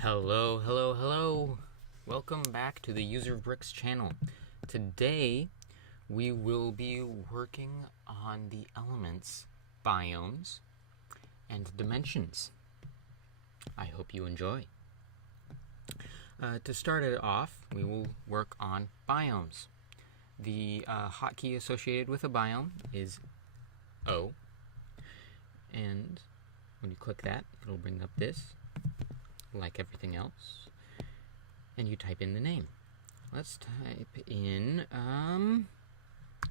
Hello, hello, hello. Welcome back to the User Bricks channel. Today, we will be working on the elements, biomes, and dimensions. I hope you enjoy. To start it off, we will work on biomes. The hotkey associated with a biome is O. And when you click that, it'll bring up this, like everything else, and you type in the name. Let's type in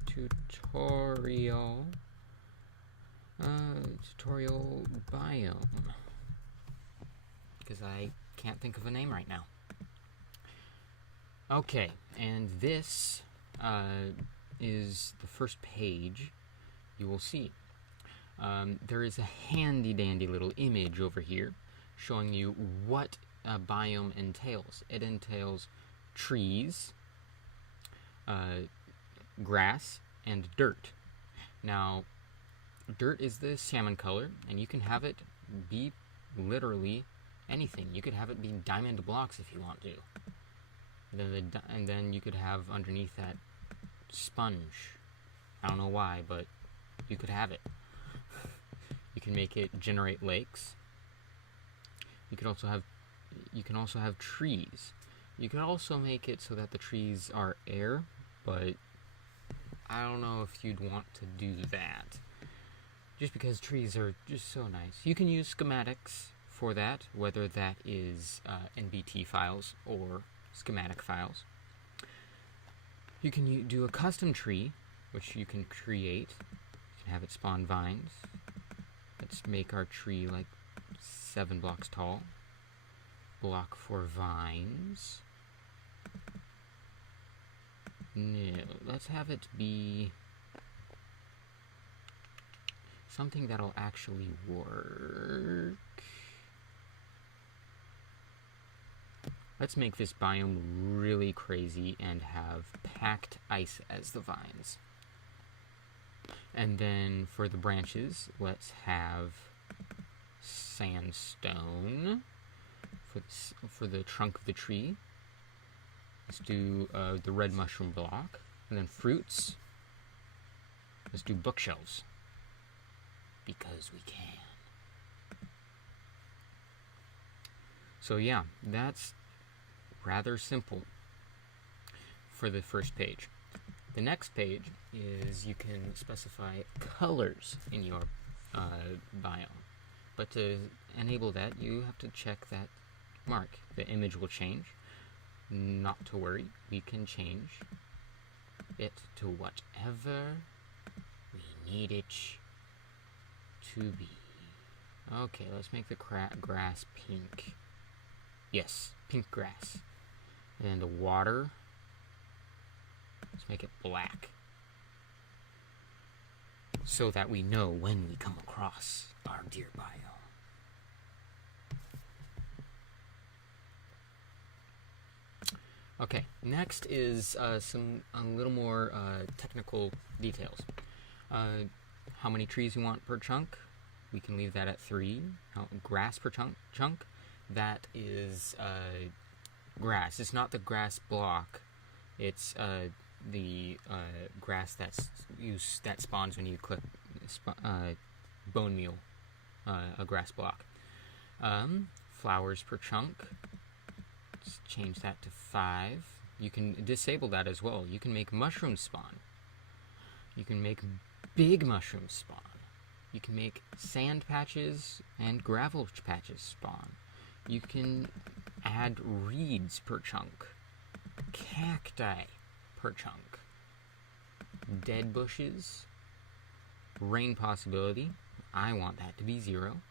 tutorial biome, because I can't think of a name right now. Okay, and this is the first page you will see. There is a handy dandy little image over here showing you what a biome entails. It entails trees, grass, and dirt. Now, dirt is the salmon color, and you can have it be literally anything. You could have it be diamond blocks if you want to. And then you could have underneath that sponge. I don't know why, but you could have it. You can make it generate lakes. You can also have trees. You can also make it so that the trees are air, but I don't know if you'd want to do that. Just because trees are just so nice. You can use schematics for that, whether that is NBT files or schematic files. You can do a custom tree, which you can create. You can have it spawn vines. Let's make our tree like 7 blocks tall. Block for vines. No, let's have it be something that'll actually work. Let's make this biome really crazy and have packed ice as the vines. And then for the branches, let's have sandstone. For the trunk of the tree, let's do the red mushroom block. And then fruits, let's do bookshelves, because we can. So yeah, that's rather simple for the first page. The next page is you can specify colors in your biome. But to enable that, you have to check that mark. The image will change. Not to worry, we can change it to whatever we need it to be. Okay, let's make the grass pink. Yes, pink grass. And the water, let's make it black, so that we know when we come across our dear biome. Okay, next is a little more technical details. How many trees you want per chunk? We can leave that at 3. Grass per chunk, that is grass. It's not the grass block. It's the grass that spawns when you click bone meal, a grass block. Flowers per chunk. Let's change that to 5. You can disable that as well. You can make mushrooms spawn. You can make big mushrooms spawn. You can make sand patches and gravel patches spawn. You can add reeds per chunk, cacti per chunk, dead bushes, rain possibility. I want that to be 0.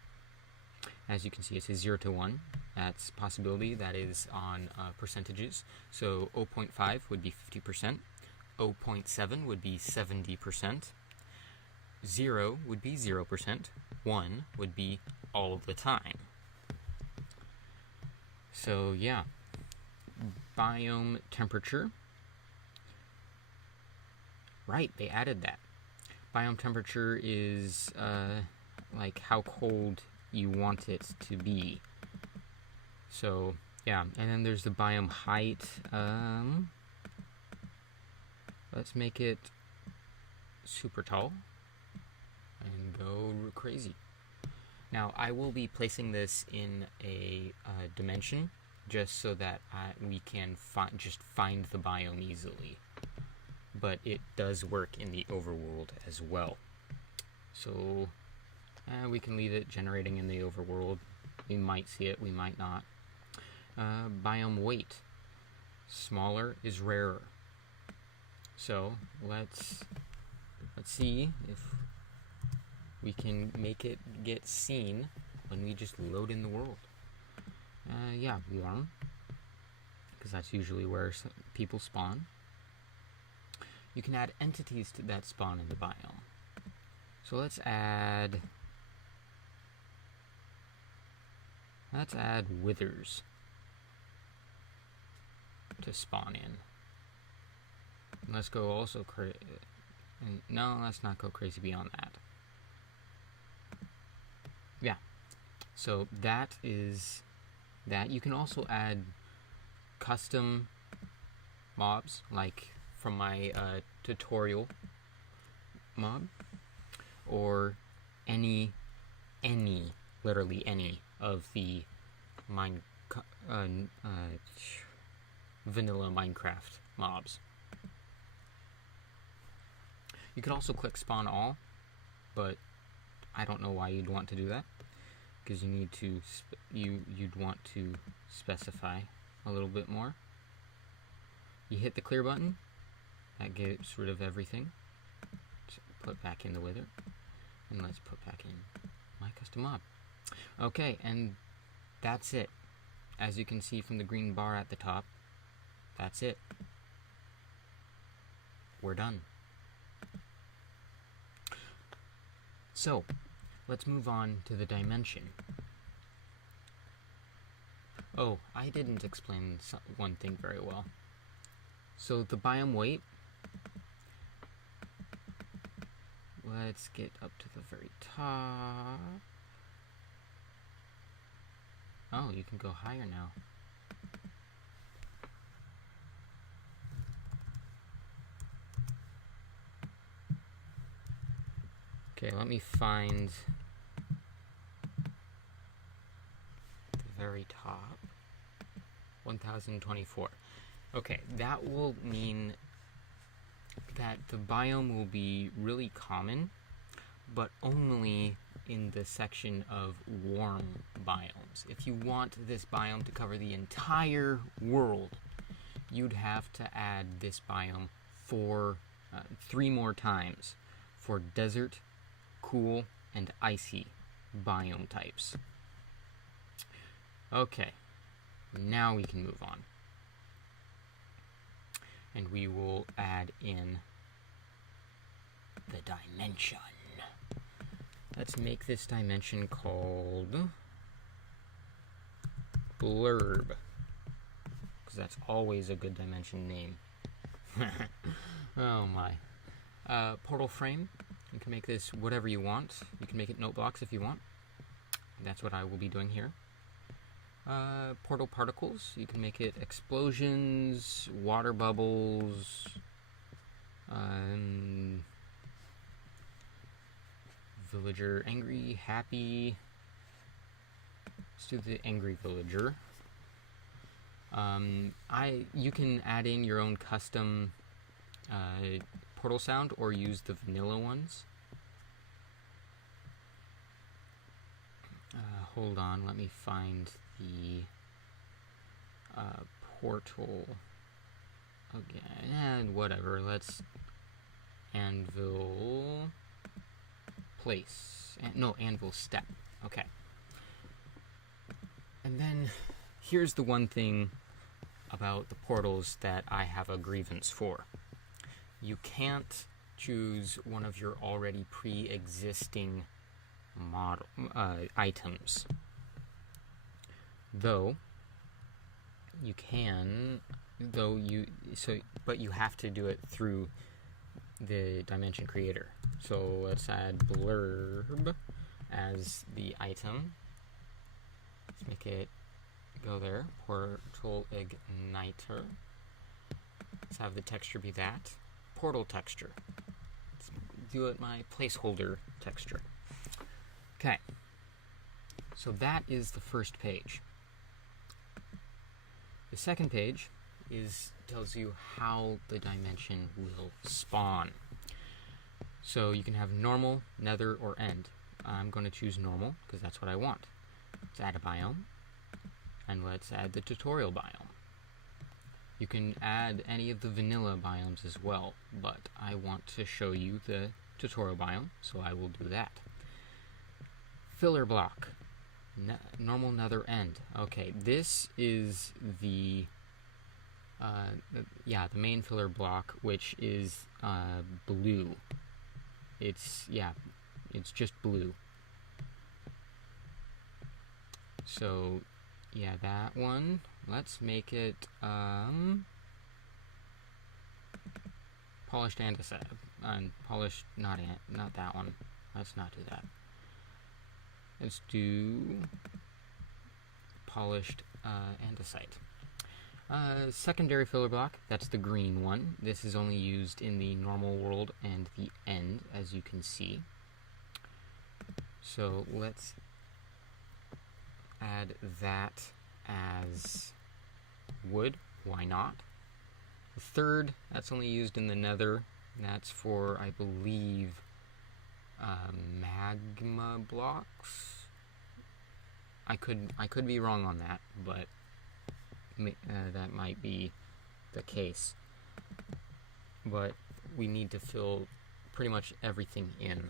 As you can see, it says 0 to 1. That's possibility. That is on percentages. So 0.5 would be 50%. 0.7 would be 70%. 0 would be 0%. 1 would be all the time. So yeah, biome temperature. Right, they added that. Biome temperature is like how cold you want it to be. So yeah, and then there's the biome height. Let's make it super tall and go crazy. Now I will be placing this in a dimension just so that we can just find the biome easily. But it does work in the overworld as well. So we can leave it generating in the overworld. We might see it, we might not. Biome weight. Smaller is rarer. So let's see if we can make it get seen when we just load in the world. Yeah, warm, because that's usually where people spawn. You can add entities that spawn in the biome. So let's add withers to spawn in. And let's go also no, let's not go crazy beyond that. Yeah, so that is that. You can also add custom mobs, like from my tutorial mob, or literally any of the vanilla Minecraft mobs. You could also click spawn all, but I don't know why you'd want to do that, because you need to you'd want to specify a little bit more. You hit the clear button, that gets rid of everything. Just put back in the wither, and let's put back in my custom mob. Okay, and that's it. As you can see from the green bar at the top, that's it. We're done. So, let's move on to the dimension. Oh, I didn't explain one thing very well. So the biome weight, let's get up to the very top. Oh, you can go higher now. Okay, let me find the very top. 1024. Okay, that will mean that the biome will be really common, but only in the section of warm biomes. If you want this biome to cover the entire world, you'd have to add this biome for 3 more times for desert, cool, and icy biome types. Okay, now we can move on. And we will add in the dimension. Let's make this dimension called blurb, because that's always a good dimension name. Oh my. Portal frame. You can make this whatever you want. You can make it note blocks if you want. That's what I will be doing here. Portal particles. You can make it explosions, water bubbles, villager angry, happy. Let's do the angry villager. You can add in your own custom portal sound or use the vanilla ones. Hold on, let me find the portal again. And whatever, let's anvil place. Anvil step. Okay. And then here's the one thing about the portals that I have a grievance for. You can't choose one of your already pre-existing items. Though you can, but you have to do it through the dimension creator. So let's add blurb as the item. Let's make it go there. Portal igniter. Let's have the texture be that. Portal texture. Let's do it my placeholder texture. Okay. So that is the first page. The second page tells you how the dimension will spawn. So you can have normal, nether, or end. I'm going to choose normal because that's what I want. Let's add a biome, and let's add the tutorial biome. You can add any of the vanilla biomes as well, but I want to show you the tutorial biome, so I will do that. Filler block. Normal, nether, end. Okay, this is the main filler block, which is blue. It's just blue. So yeah, that one. Let's make it polished andesite. Polished, not that one. Let's not do that. Let's do polished andesite. Secondary filler block, that's the green one. This is only used in the normal world and the end, as you can see. So let's add that as wood. Why not? The third, that's only used in the nether. That's for, I believe, magma blocks. I could be wrong on that, but that might be the case. But we need to fill pretty much everything in.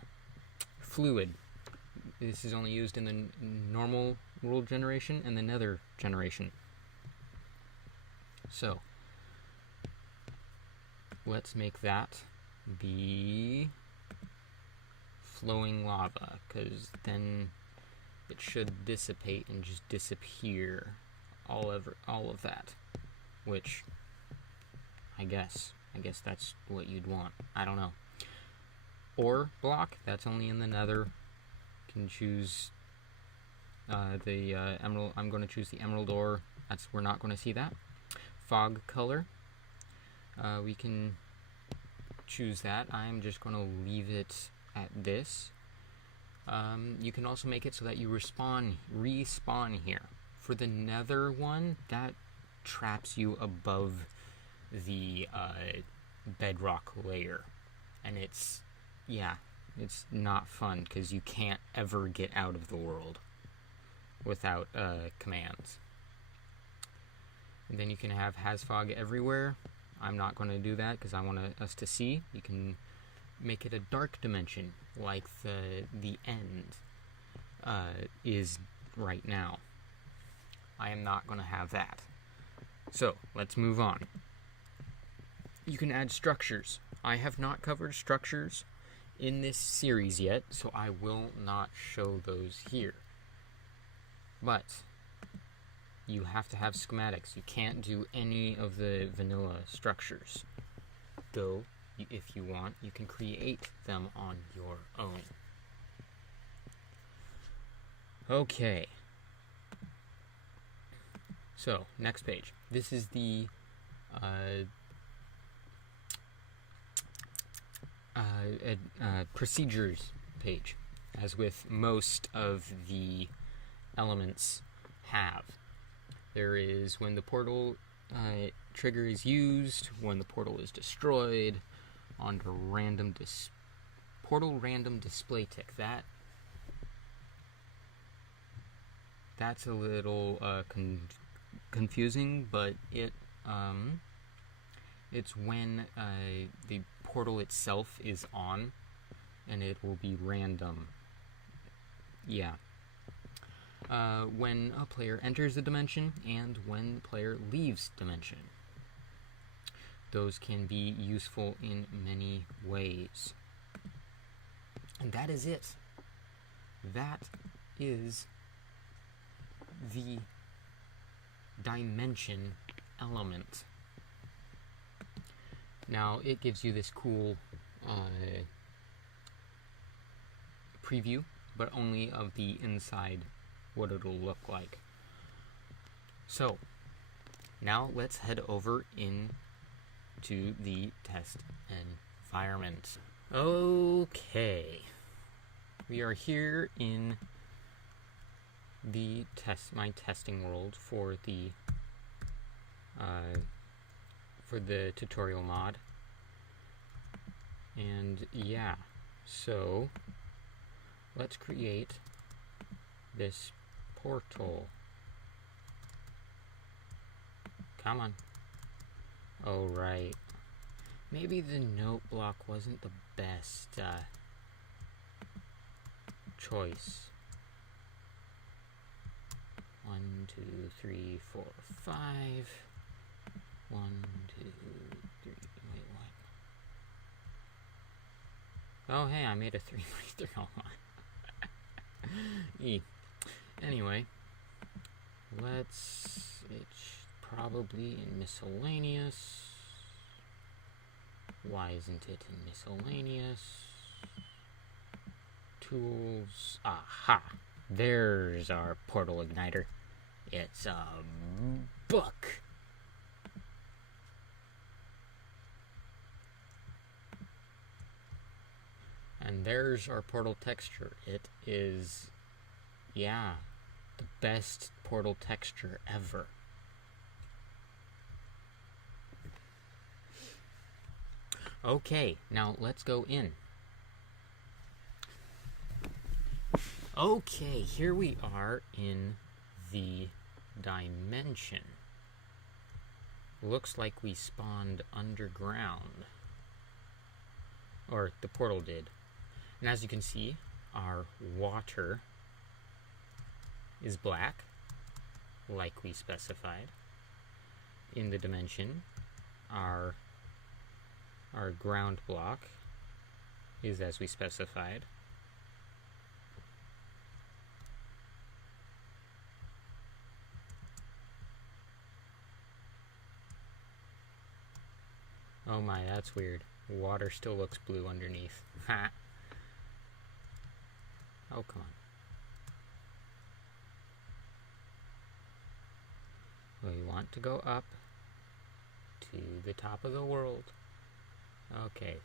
Fluid. This is only used in the normal world generation and the nether generation. So let's make that be flowing lava, because then it should dissipate and just disappear all of that, which I guess that's what you'd want. I don't know. Ore block, that's only in the nether. You can choose the emerald. I'm going to choose the emerald ore. We're not going to see that. Fog color, we can choose that. I'm just going to leave it at this. You can also make it so that you respawn here. For the nether one, that traps you above the bedrock layer, and it's not fun because you can't ever get out of the world without commands. And then you can have hasfog everywhere. I'm not going to do that because I want us to see. You can make it a dark dimension like the end is right now. I am not going to have that. So let's move on. You can add structures. I have not covered structures in this series yet, so I will not show those here. But you have to have schematics. You can't do any of the vanilla structures. Though, if you want, you can create them on your own. Okay. So, next page. This is the procedures page, as with most of the elements have. There is when the portal trigger is used, when the portal is destroyed, on the portal random display tick. That's a little confusing, but it's when the portal itself is on, and it will be random. Yeah. When a player enters the dimension and when the player leaves dimension. Those can be useful in many ways. And that is it. That is the dimension element. Now, it gives you this cool preview, but only of the inside, what it'll look like. So, now let's head over into the test environment. Okay. We are here in the my testing world for the tutorial mod. And yeah, so let's create this portal. Come on. Oh, right. Maybe the note block wasn't the best choice. 1, 2, 3, 4, 5. 1, 2, 3. Wait, what? Oh, hey, I made a 3 by 3. Hold on. Anyway, it's probably in miscellaneous. Why isn't it in miscellaneous? Tools. Aha! There's our portal igniter. It's a book. And there's our portal texture. It is, yeah, the best portal texture ever. Okay, now let's go in. Okay, here we are in the dimension. Looks like we spawned underground. Or the portal did. And as you can see, our water is black, like we specified. In the dimension, our ground block is as we specified. Oh my, that's weird. Water still looks blue underneath. Ha! Oh, come on. We want to go up to the top of the world. Okay.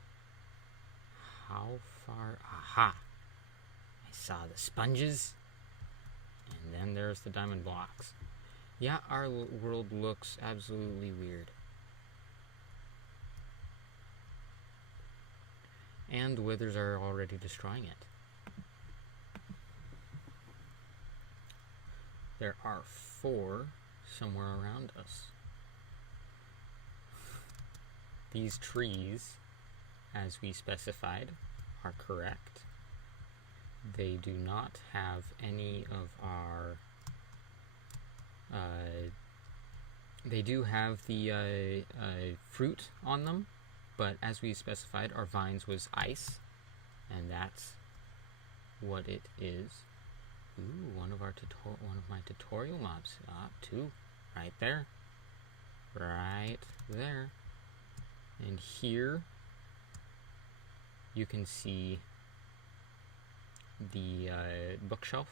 How far? Aha! I saw the sponges. And then there's the diamond blocks. Yeah, our world looks absolutely weird. And the withers are already destroying it. There are 4 somewhere around us. These trees, as we specified, are correct. They do not have any of our... they do have the fruit on them, but as we specified, our vines was ice, and that's what it is. Ooh, one of my tutorial mobs. 2, right there, right there. And here you can see the bookshelf.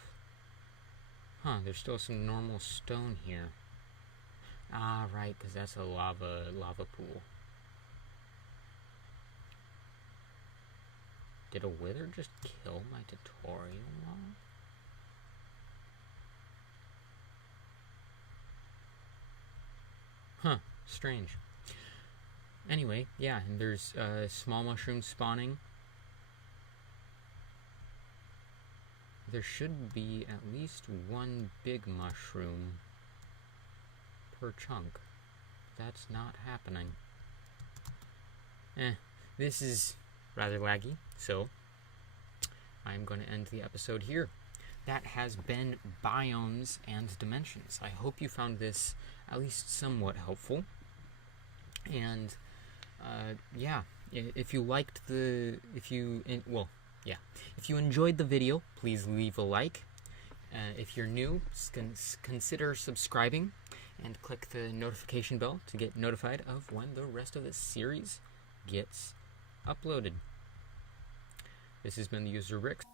Huh, there's still some normal stone here. Ah, right, because that's a lava pool. Did a wither just kill my tutorial mob? Huh, strange. Anyway, yeah, and there's small mushrooms spawning. There should be at least 1 big mushroom per chunk. That's not happening. This is rather laggy, so I'm going to end the episode here. That has been Biomes and Dimensions. I hope you found this at least somewhat helpful. And yeah, if you liked if you enjoyed the video, please leave a like. If you're new, consider subscribing and click the notification bell to get notified of when the rest of this series gets uploaded. This has been the user Rick.